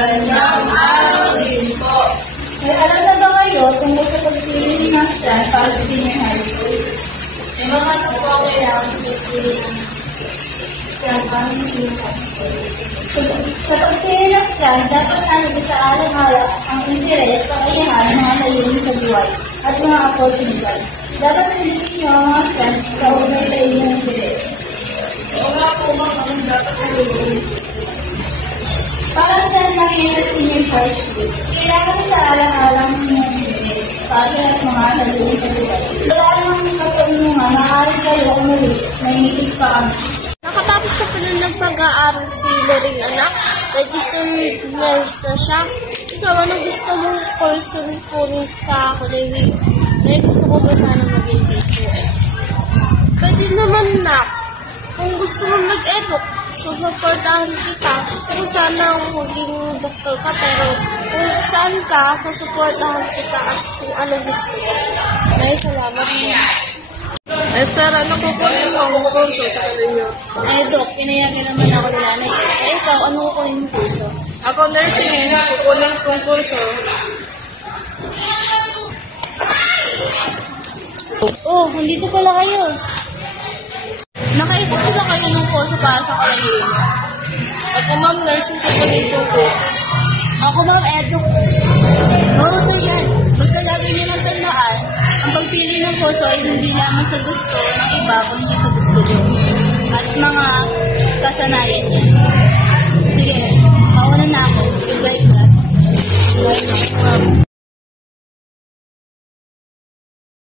Magandang araw din po. May alam na ba kayo tungkol sa pagpili ng strand para sa senior high school? May mga po kailangan pagpili ng strand para sa senior high school. Sa pagpili ng strand, dapat namin isaalang-ala ang interes, kakayahan, mga layunin sa buhay at mga opportunity. Dapat pilitin niyo ang mga strand kaugnay sa inyong interes. O nga po anong dapat layunin? Para sa mga senior high school, kailangan isaalang-alang ang inyong interes, kakayahan at mga layunin sa buhay. Wala namang katanungan, maaari kayo umuwi, may ngitig pa kami. Nakatapos na pala nagpag-aaral si Loring anak. Registered nurse na siya. Ikaw, ano gusto mong course kunin sa kolehiyo? Gusto ko ba sana maging teacher? Pwede naman na. Kung gusto mong mag-eduk, susuportahan kita. Gusto ko sana maging doktor ka, pero kung saan ka, susuportahan kita at kung ano gusto ko. May salamat mo. Esther, ano kukunin mo ang kurso sa kolehiyo? Dok, pinayagan naman ako ni nanay. Ikaw, ano kukunin yung kurso? Ako nursing, kukunin kong kurso. Oh, nandito pala kayo. Nakaisip din ba kayo ng kurso para sa kolehiyo? Ako ma'am, nursing kukunin kong kurso. Ako, ma'am, eduk. Oo, so yan. Basta lagi niyo lang tandaan, ang pagpili ng kurso ay hindi lamang sa gusto ng iba, kundi sa gusto niyo. At mga kasanayan niya. Sige, mauna na ako. Goodbye, class. Goodbye, ma'am.